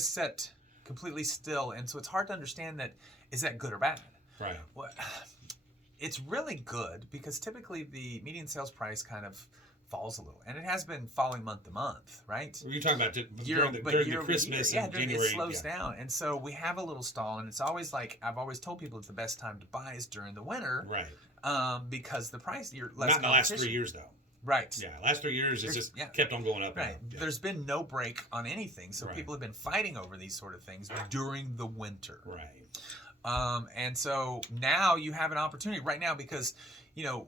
just sit completely still, and so it's hard to understand that. Is that good or bad? Right. Well, it's really good because typically the median sales price kind of falls a little, and it has been falling month to month, right? You're talking about during the Christmas and January. It slows down, and so we have a little stall, and it's always like I've always told people it's the best time to buy is during the winter, right? Because the price you're less. Not in the last 3 years though. Right. Yeah, last 3 years it's just kept on going up. Right. Yeah. There's been no break on anything, so people have been fighting over these sort of things during the winter. Right. And so now you have an opportunity right now because,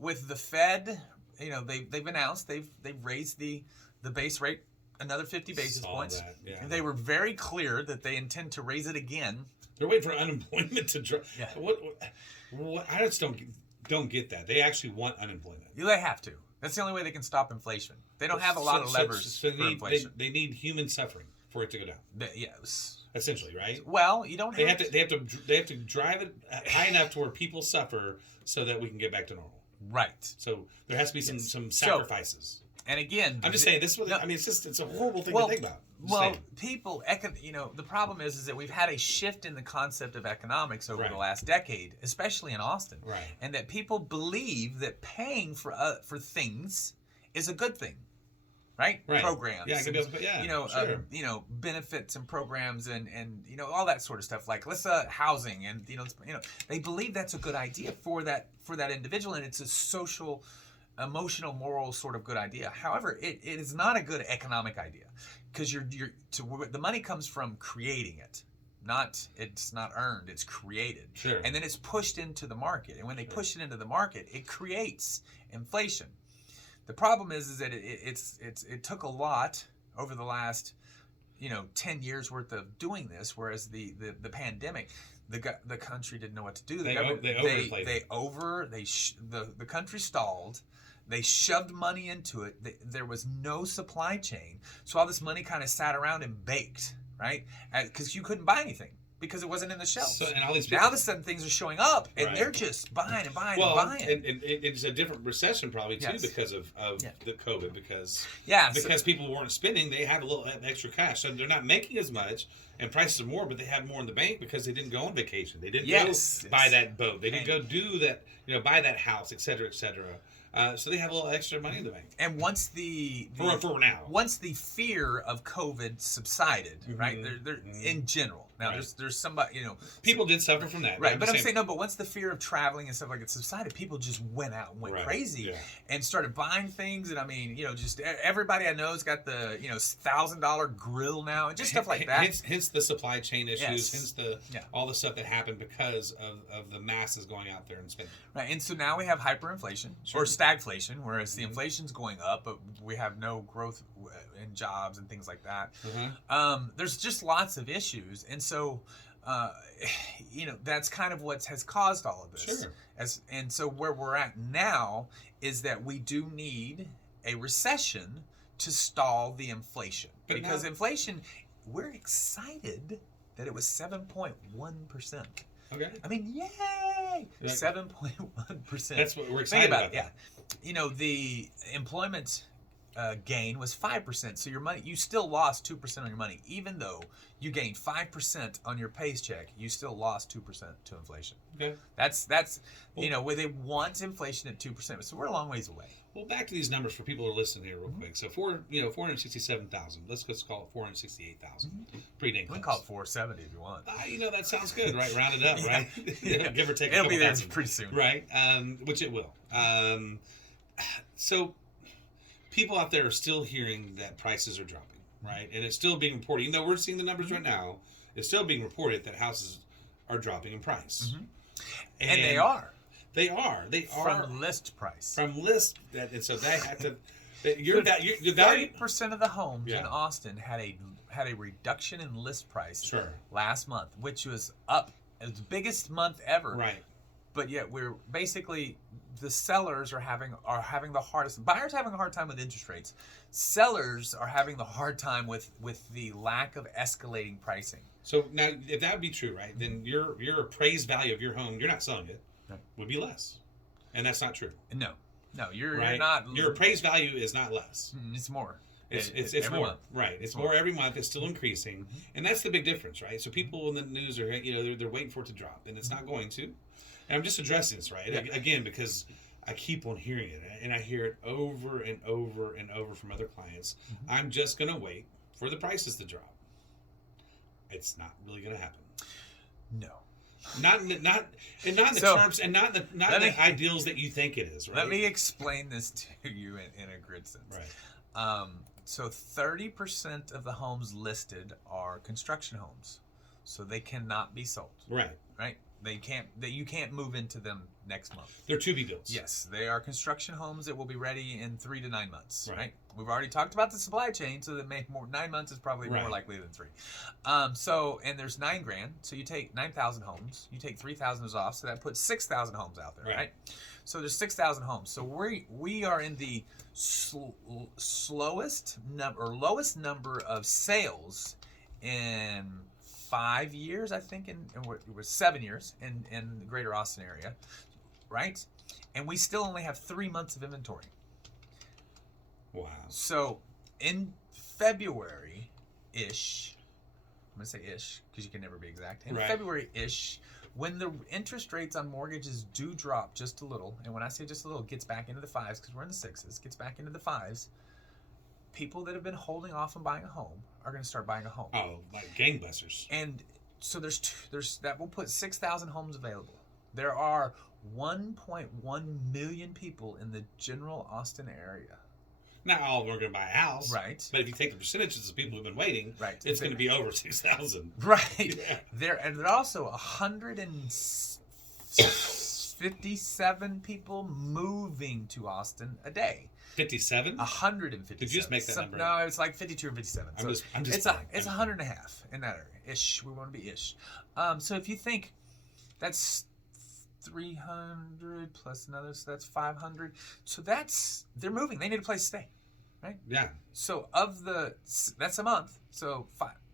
with the Fed, they've announced they've raised the base rate another 50 basis points. That, yeah. They were very clear that they intend to raise it again. They're waiting for unemployment to drop. Yeah. What? I just don't get that. They actually want unemployment. They have to. That's the only way they can stop inflation. They don't have a lot of levers for inflation. They need human suffering for it to go down. Yes. Essentially, right? Well, you don't. They have to drive it high enough to where people suffer so that we can get back to normal. Right. So there has to be some sacrifices. And again, I'm just saying this. It's a horrible thing to think about. People, the problem is that we've had a shift in the concept of economics over the last decade, especially in Austin, right? And that people believe that paying for things is a good thing. Right? Programs. Yeah, sure. Benefits and programs and all that sort of stuff. Like housing and they believe that's a good idea for that individual, and it's a social, emotional, moral sort of good idea. However, it is not a good economic idea because the money comes from creating it. It's not earned, it's created. Sure. And then it's pushed into the market. And when they push it into the market, it creates inflation. The problem is that it took a lot over the last 10 years worth of doing this, whereas the pandemic, the country didn't know what to do. The country stalled. They shoved money into it. There was no supply chain, so all this money kind of sat around and baked, right? Because you couldn't buy anything. Because it wasn't in the shelves. So, and all these now, all of a sudden, things are showing up, and they're just buying and buying and buying. And it's a different recession probably too because of the COVID. Because people weren't spending, they have a little extra cash, so they're not making as much, and prices are more, but they have more in the bank because they didn't go on vacation, they didn't go buy that boat, they didn't go do that, buy that house, et cetera, et cetera. So they have a little extra money in the bank. And once for now, once the fear of COVID subsided, right? In general. Now there's somebody, people did suffer from that, right? But I'm saying but once the fear of traveling and stuff like it subsided, people just went out and went crazy and started buying things. And I mean, just everybody I know has got the $1,000 grill now and just stuff like that. Hence the supply chain issues. Hence all the stuff that happened because of the masses going out there and spending. Right, and so now we have hyperinflation or stagflation, whereas the inflation's going up, but we have no growth in jobs and things like that. There's just lots of issues, and so that's kind of what has caused all of this. Sure. And so where we're at now is that we do need a recession to stall the inflation, because inflation, we're excited that it was 7.1%. Okay. I mean, yay! 7.1%. That's what we're excited about. Yeah. The employment gain was 5%. So your money, you still lost 2% on your money, even though you gained 5% on your paycheck. You still lost 2% to inflation. Okay. That's where they want inflation at 2%. So we're a long ways away. Well, back to these numbers for people who are listening here real quick. So 467,000. Let's call it 468,000. Pretty dang close. We can call it 470 if you want. That sounds good, right? Round it up, right? Give or take. It'll be there pretty soon, right? Which it will. So people out there are still hearing that prices are dropping, right? And it's still being reported. Even though we're seeing the numbers right now, it's still being reported that houses are dropping in price. And they are. They are. From list price. From list. And so they have to. Your 30% of the homes in Austin had a reduction in list price last month, which was up. It was the biggest month ever. Right. But yet we're basically, the sellers are having the hardest. Buyers are having a hard time with interest rates. Sellers are having the hard time with the lack of escalating pricing. So now, if that would be true, right, then your appraised value of your home, you're not selling it, would be less, and that's not true. No, you're not. Your appraised value is not less. It's more. It's more month. Right. It's more every month. It's still increasing, and that's the big difference, right? So people in the news are they're waiting for it to drop, and it's not going to. And I'm just addressing this again because I keep on hearing it, and I hear it over and over and over from other clients. I'm just going to wait for the prices to drop. It's not really going to happen. No. Not in the terms and not in the ideals that you think it is, right? Let me explain this to you in a grid sense. Right. So 30% of the homes listed are construction homes. So they cannot be sold. Right. Right? You can't move into them next month. They're to be built. Yes, they are construction homes that will be ready in 3 to 9 months. Right. We've already talked about the supply chain, so that 9 months is probably more likely than 3. And there's $9,000. So you take 9,000 homes, you take 3,000 off, so that puts 6,000 homes out there. Right. So there's 6,000 homes. So we are in the lowest number of sales in 5 years, I think, it was 7 years in the greater Austin area, right? And we still only have 3 months of inventory. Wow. So in February-ish, I'm going to say ish because you can never be exact. In February-ish, when the interest rates on mortgages do drop just a little, and when I say just a little, it gets back into the 5s because we're in the 6s, gets back into the 5s, people that have been holding off on buying a home are going to start buying a home. Oh, like gangbusters. And so there's that will put 6,000 homes available. There are 1.1 million people in the general Austin area. Not all of them are going to buy a house. Right. But if you take the percentages of people who've been waiting, it's going to be over 6,000. Right. Yeah. There are also 157 people moving to Austin a day. 57? 157. Did you just make that number? No, it's like 52 or 57. So it's 100 and a half in that area. Ish. We want to be ish. So if you think that's 300 plus another, so that's 500. So they're moving. They need a place to stay, right? Yeah. So that's a month. So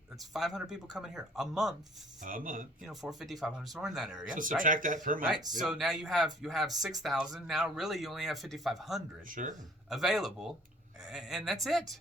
that's 500 people coming here a month. 450, 500, somewhere in that area. So subtract that per month. Right. Yeah. So now you have 6,000. Now really you only have 5,500. Sure. Available, and that's it.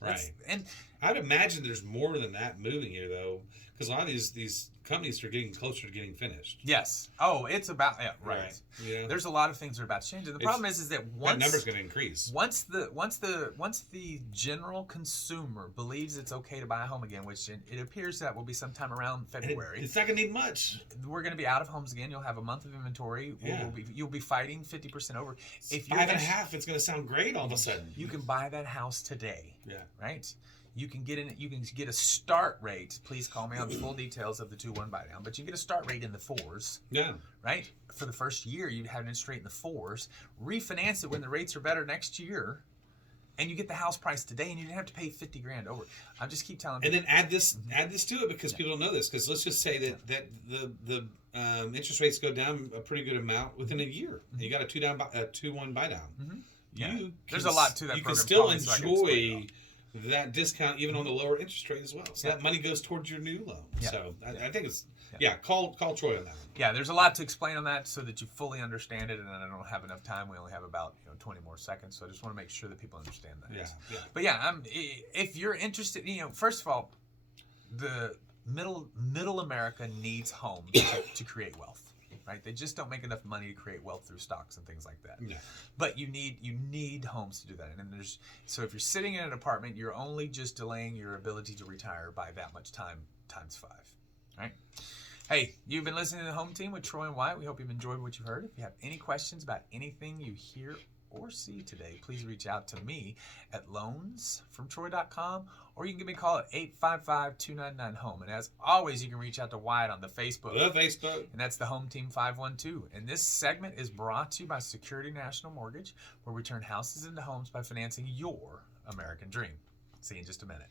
Right. And I'd imagine there's more than that moving here though, because a lot of these companies are getting closer to getting finished. Yes. Oh, it's about right. Yeah. There's a lot of things that are about to change. And the problem is that once that number's going to increase. Once the general consumer believes it's okay to buy a home again, which it appears that will be sometime around February. It's not going to need much. We're going to be out of homes again. You'll have a month of inventory. Yeah. You'll be fighting 50% over. If you're 5.5, it's going to sound great all of a sudden. You can buy that house today. Yeah. Right. You can get a start rate. Please call me on the full details of the 2-1 buy down. But you can get a start rate in the 4s. Yeah. Right? For the first year, you'd have an interest rate in the 4s. Refinance it when the rates are better next year, and you get the house price today, and you didn't have to pay $50,000 over. I just keep telling people. And then add this to it because people don't know this. Because let's just say that the interest rates go down a pretty good amount within a year. And you got a 2-1 buy down. Mm-hmm. Yeah. There's a lot to that. You can still enjoy that discount even on the lower interest rate as well. So that money goes towards your new loan. Yeah. So I think it's call Troy on that one. Yeah, there's a lot to explain on that so that you fully understand it, and I don't have enough time. We only have about 20 more seconds, so I just want to make sure that people understand that. Yeah. But if you're interested, first of all, the middle America needs homes to create wealth. Right, they just don't make enough money to create wealth through stocks and things like that. Yeah. But you need homes to do that. And so if you're sitting in an apartment, you're only just delaying your ability to retire by that much time times 5. Right? Hey, you've been listening to the Home Team with Troy and Wyatt. We hope you've enjoyed what you heard. If you have any questions about anything you hear or see today, please reach out to me at loansfromtroy.com, or you can give me a call at 855-299-HOME. And as always, you can reach out to Wyatt on the Facebook. And that's the Home Team 512. And this segment is brought to you by Security National Mortgage, where we turn houses into homes by financing your American dream. See you in just a minute.